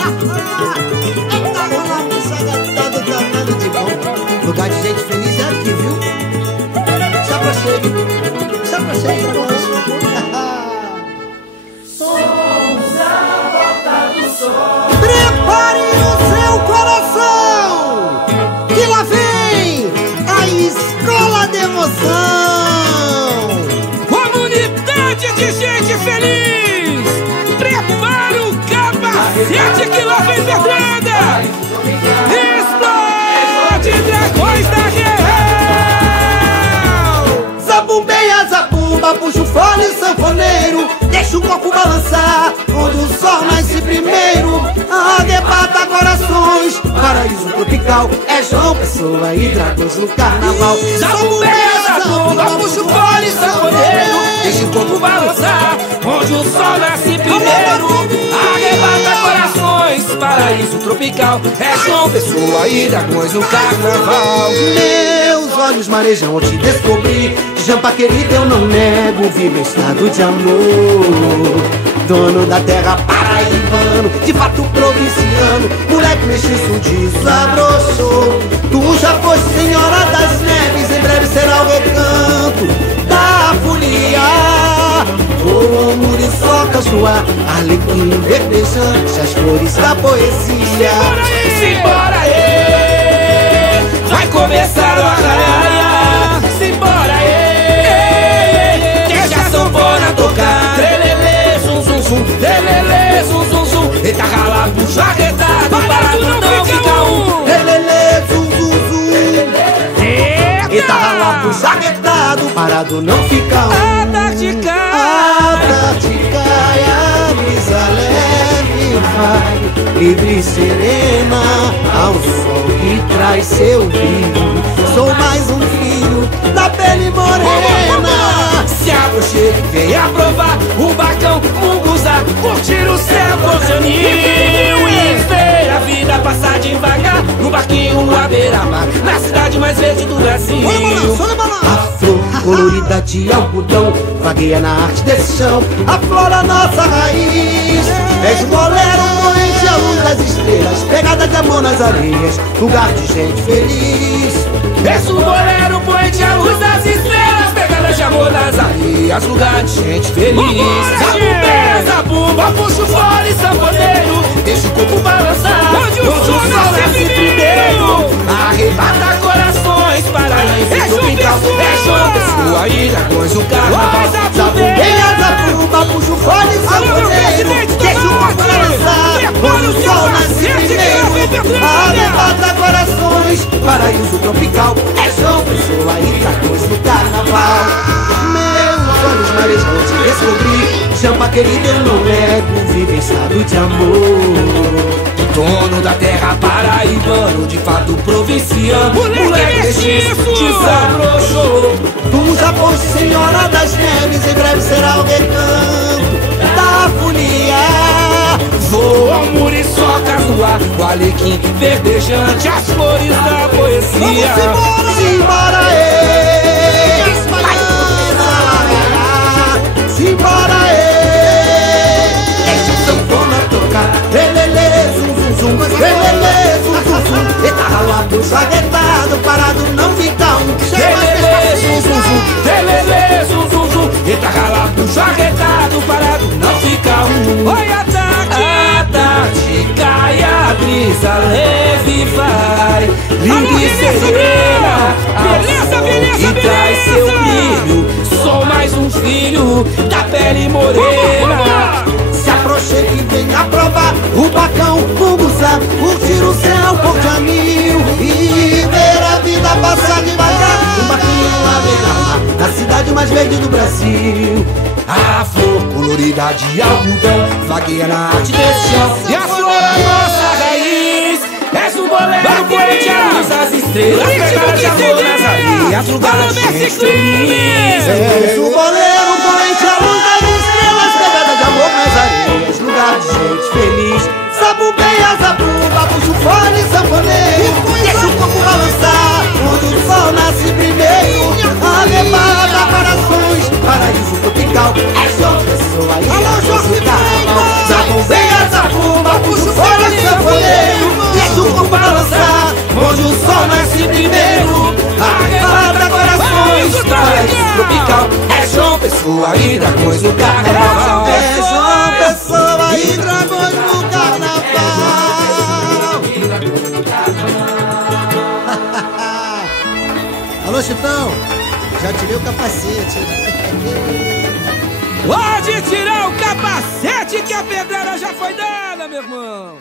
Eita, rola, puxada, todo danado de bom. Lugar de gente feliz é aqui, viu? Se aproxime, nós. Somos a porta do sol. Prepare o seu coração, que lá vem a escola de emoção. Comunidade de gente feliz, prepara o capacete que lá vem pedrada. Explode dragões da real. Zabumbeia, zabumba, puxa o fole sanfoneiro, deixa o coco balançar, onde o sol nasce primeiro. Arrebata corações, paraíso tropical, é João Pessoa e dragões no carnaval. Zabumbeia, zabumba, puxa o fole sanfoneiro, deixa o corpo balançar, onde o sol nasce primeiro. Arrebata corações, paraíso tropical, é João Pessoa e dragões no carnaval. Meus olhos marejam ao te descobrir, Jampa querida eu não nego, vivo em estado de amor. Dono da terra paraibano, de fato provinciano, moleque mestiço desabrochou. Tu já foste senhora das neves, em breve será o recanto da folia. Oh, muriçoca, sua arlequim verdejante, as flores da poesia. Simbora aí, vai começar o arraia. Simbora aí, deixa a sanfona tocar. Lelele, zum, zum, zum, lelele, zum, zum, zum. Eita, rala, puxa, arretado, parado não fica um. Lelele, zum, zum, zum. Eita, rala, puxa, arretado, parado não fica um. A tarde cai, A tarde cai, a brisa leve vai, livre e serena, ao sol que traz seu brilho. Sou mais um filho da pele morena. se aproxime, venha provar o bacão, munguzá, curtir o céu cojaninho e ver a vida passar devagar no barquinho à beira-mar, na cidade mais verde do Brasil. A flor colorida de algodão vagueia na arte desse chão, aflora nossa raiz. És bolero, poente à luz das estrelas, pegada de amor nas areias, lugar de gente feliz. És um bolero, poente à luz das estrelas, pegada de amor nas areias, lugar de gente feliz. Zabumbeia, zabumba, puxa o fole sanfoneiro, deixa o corpo balançar, onde o sol nasce primeiro. Arrebata corações, paraíso tropical, é João Pessoa e Dragões do Carnaval. Zabumbeia, zabumba, puxa o fole sanfoneiro, deixa o corpo balançar, onde o sol nasce primeiro. Arrebata corações, paraíso tropical, é João Pessoa e Dragões do Carnaval. Meus olhos marejam te descobrir, Jampa querida eu não nego, vive em estado de amor. Dono da terra paraibano, de fato provinciano, moleque mestiço, desabrochou. Tu já foste senhora das neves, em breve será o recanto da folia. Voam muriçocas no ar, o alequim verdejante, as flores da poesia. Vamos embora, simbora, simbora, deixa a sanfona tocar, lelele, zum, zum, zum, lelele, zum, zum, zum. Eita, ralado, jaguetado, parado, não fica um. Lelele, zum, zum, zum, lelele, zum, zum, zum. Eita, ralado, jaguetado, parado, não fica um. Oi, a tarde cai, a brisa leve vai, linda e serena, e traz seu brilho. Sou mais um filho da pele morena. Se aproxime e venha provar o bacão, o guzá, curtir o céu por caminho e ver a vida passar devagar. Um barquinho à beira-mar, na cidade mais verde do Brasil. A flor colorida de algodão vagueia na arte desse chão, e a flor é nossa raiz. És um bolero, poente à luz das estrelas, pegada de amor nas areias, lugar de gente feliz. És o bolero, poente à luz das estrelas, pegada de amor nas areias, lugar de gente feliz. Zabumbeia, zabumba, puxa o fole sanfoneiro, deixa o corpo balançar, onde o sol nasce primeiro. Arrebata corações, paraíso tropical, é João Pessoa e Dragões do Carnaval. Zabumbeia, zabumba, puxa o fole Pessoa e Dragões no carnaval. É João Pessoa e Dragões no carnaval. Alô, Chitão, já tirei o capacete. Pode tirar o capacete que a pedrada já foi dada, meu irmão.